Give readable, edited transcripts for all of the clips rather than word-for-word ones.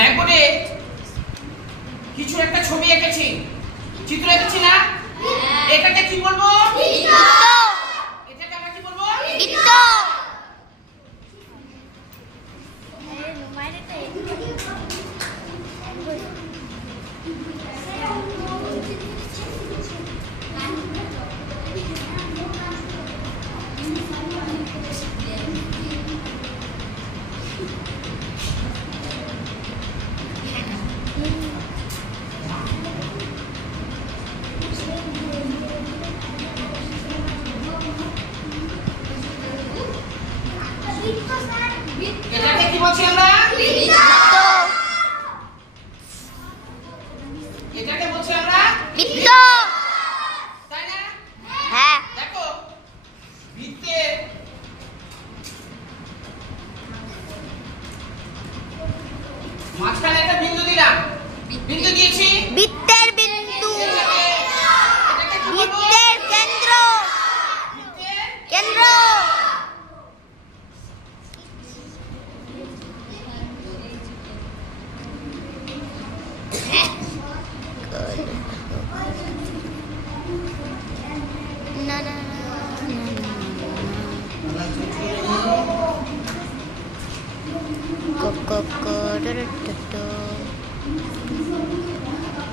ব্ল্যাকবোর্ডে কিছু একটা ছবি এঁকেছি, চিত্র এঁকেছি না? এটাকে কি বলবো? বৃত্ত। এটাকে আমরা কি বলবো? বৃত্ত। এটাকে কি বলছি আমরা? বৃত্ত। এটাকে বলছি আমরা বৃত্ত। তাই না? হ্যাঁ। দেখো বৃত্তের মাঝখানে একটা বিন্দু দিলাম, বিন্দু দিয়েছি, বৃত্তের বিন্দু। এটাকে কি বলবো? বৃত্তের কেন্দ্র। বৃত্তের কেন্দ্র। না না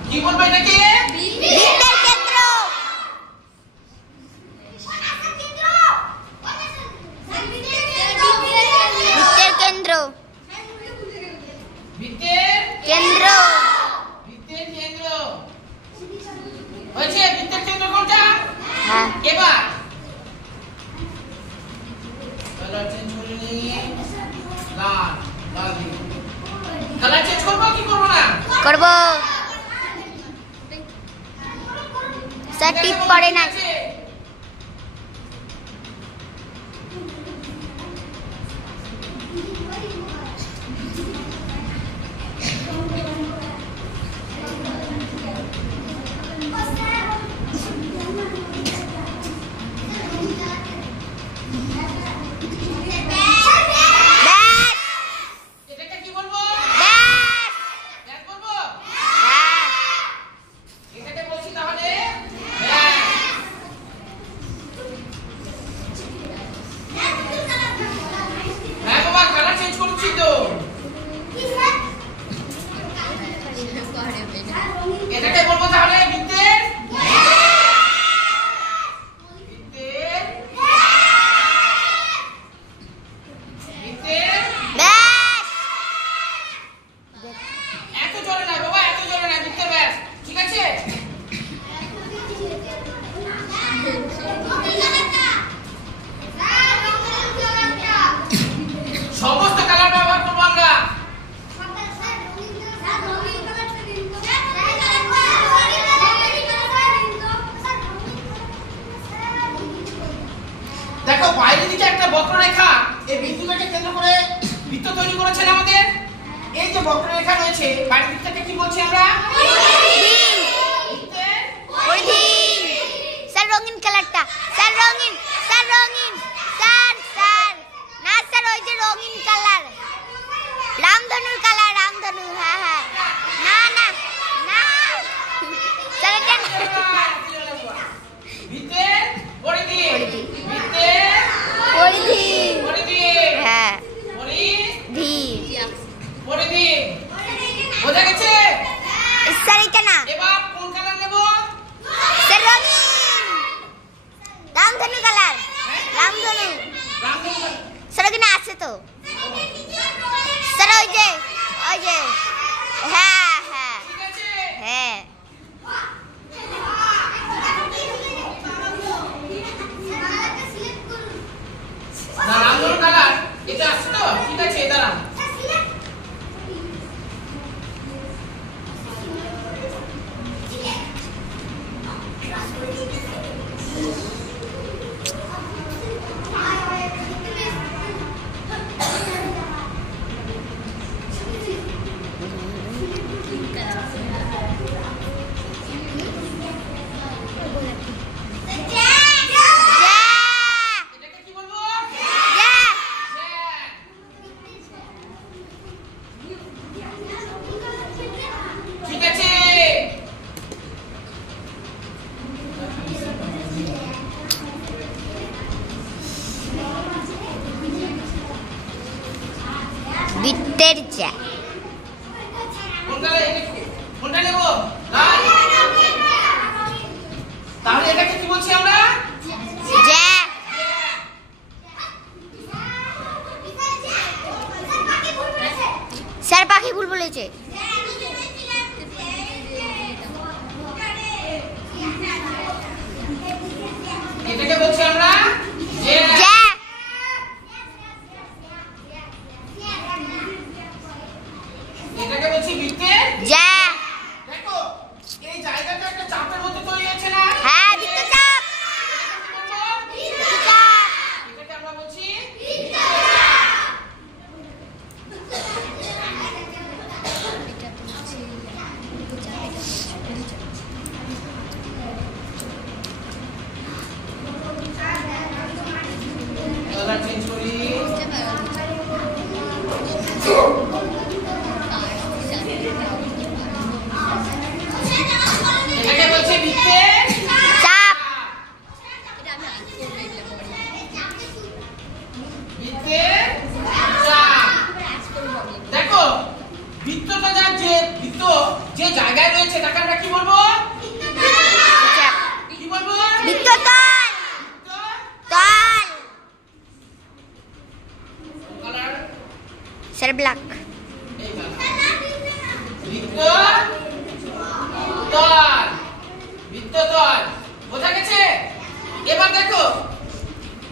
কি বলবো এটাকে? বৃত্তের কেন্দ্র। বৃত্তের কেন্দ্র। বৃত্তের কেন্দ্র। বৃত্তের কেন্দ্র হয়েছে। বৃত্তের কেন্দ্র কোনটা? হ্যাঁ। এবার কালার চেঞ্জ করে নিয়ে লাল লাল দিই। কালার চেঞ্জ করবো কি করবো না? করব। স্যার টিপ পড়ে না। এটাকে কি বলবো? ব্যাস বলবো? এটাকে বলছি তাহলে ব্যাস। হ্যাঁ বাবা, কালার চেঞ্জ করছি তো। এটাকে বলবো তাহলে বৃত্তের বৃত্তের বৃত্তের এত জোরে না বাবা, এত জোরে না, বৃত্তের ব্যাস। ঠিক আছে? সমস্ত কালার ব্যবহার করবো আমরা। দেখো বাইরে দিকে একটা বক্ররেখা, এই বিন্দুটাকে কেন্দ্র করে বৃত্ত তৈরি করেছেন আমাদের। এই যে বক্ররেখা রয়েছে, বাইরের দিক থেকে কি বলছি আমরা? বৃত্তের পরিধি। স্যার রঙিন কালারটা। স্যার রঙিন। স্যার রঙিন। স্যার স্যার না স্যার, ওই যে রঙিন কালার, রামধনুর কালার, রামধনু। হ্যাঁ হ্যাঁ। না না না স্যার এটা বৃত্তের পরিধি। পরিধি। বৃত্তের পরিধি। পরিধি। হ্যাঁ। পরিধি। পরিধি। পরিধি। বোঝা গেছে? স্যার এটা না। এবার কোন কালার নেব? আচ্ছা কোনটা নেব লাল। তাহলে এটাকে কি বলছি আমরা?